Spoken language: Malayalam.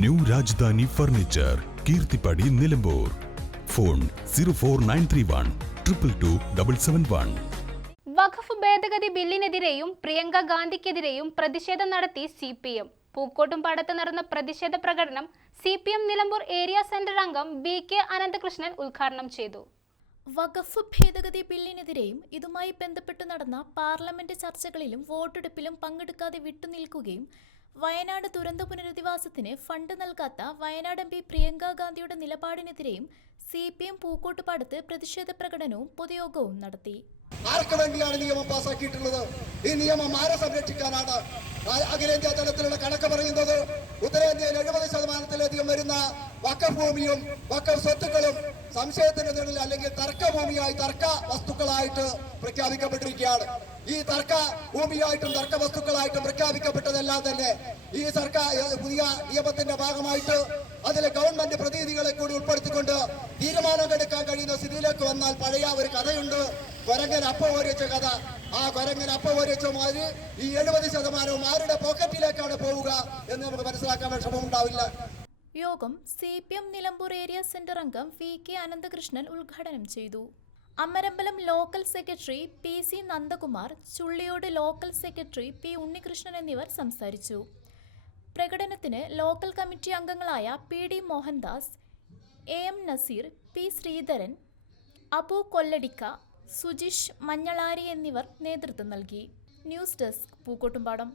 New Rajdhani furniture Keerthippadi Nilambur. Phone zero four nine three one triple two double seven one. Waqf ഭേദഗതി ബില്ലിനെതിരെയും പ്രിയങ്ക ഗാന്ധിക്കെതിരെയും പ്രതിഷേധം നടത്തി സി പി എം. പൂക്കോട്ടുംപാടത്ത് നടന്ന പ്രതിഷേധ പ്രകടനം C P M Nilambur area centre അംഗം ബി കെ അനന്തകൃഷ്ണൻ ഉദ്ഘാടനം ചെയ്തു. വഖഫ് ഭേദഗതി ബില്ലിനെതിരെയും ഇതുമായി ബന്ധപ്പെട്ട് നടന്ന പാർലമെന്റ് ചർച്ചകളിലും വോട്ടെടുപ്പിലും പങ്കെടുക്കാതെ വിട്ടുനിൽക്കുകയും വയനാട് ദുരന്ത പുനരധിവാസത്തിന് ഫണ്ട് നൽകാത്ത വയനാട് എം പി പ്രിയങ്ക ഗാന്ധിയുടെ നിലപാടിനെതിരെയും സി പി എം പൂക്കോട്ടുപാടത്ത് പ്രതിഷേധ പ്രകടനവും പൊതുയോഗവും നടത്തി. ആർക്ക് വേണ്ടിയാണ് നിയമം പാസാക്കിയിട്ടുള്ളത്? ഈ നിയമം ആരെ സംരക്ഷിക്കാനാണ്? അഖിലേന്ത്യാ തലത്തിലുള്ള കണക്ക് പറയുന്നത് ഉത്തരേന്ത്യയിൽ എഴുപത് ശതമാനത്തിലധികം വരുന്ന വക്കഭൂമിയും ഭൂമിയും വക്കഫ് സ്വത്തുക്കളും സംശയത്തിന് നിഴലിൽ അല്ലെങ്കിൽ തർക്കഭൂമിയായി തർക്ക വസ്തുക്കളായിട്ട് പ്രഖ്യാപിക്കപ്പെട്ടിരിക്കുകയാണ്. ഈ തർക്ക ഭൂമിയായിട്ടും തർക്ക വസ്തുക്കളായിട്ടും പ്രഖ്യാപിക്കപ്പെട്ടതെല്ലാം തന്നെ ഈ സർക്കാർ പുതിയ നിയമത്തിന്റെ ഭാഗമായിട്ട് അതിലെ ഗവൺമെന്റ് പ്രതിനിധികളെ കൂടി ഉൾപ്പെടുത്തിക്കൊണ്ട് തീരുമാനമെടുക്കാൻ കഴിയുന്ന സ്ഥിതിയിലേക്ക് വന്നാൽ പഴയ ഒരു കഥയുണ്ട്. കൊരങ്ങൻ അപ്പ ഓരിച്ച കഥ. ആ കൊരങ്ങൻ അപ്പ ഓരിച്ച മാതിരി ഈ എഴുപത് ശതമാനവും ആരുടെ പോക്കറ്റിലേക്കാണ് പോവുക എന്ന് നമുക്ക് മനസ്സിലാക്കാൻ വിഷമമുണ്ടാവില്ല യോഗം C P M Nilambur area centre അംഗം വി കെ അനന്തകൃഷ്ണൻ ഉദ്ഘാടനം ചെയ്തു. Amarambalam local secretary P C Nandakumar Chulliyode local secretary P Unnikrishnan എന്നിവർ സംസാരിച്ചു. പ്രകടനത്തിന് ലോക്കൽ കമ്മിറ്റി അംഗങ്ങളായ P D Mohandas A M Naseer P Sreedharan Abu Kolladikka Sujish Manjalari എന്നിവർ നേതൃത്വം നൽകി. News desk Pookkottumpadam.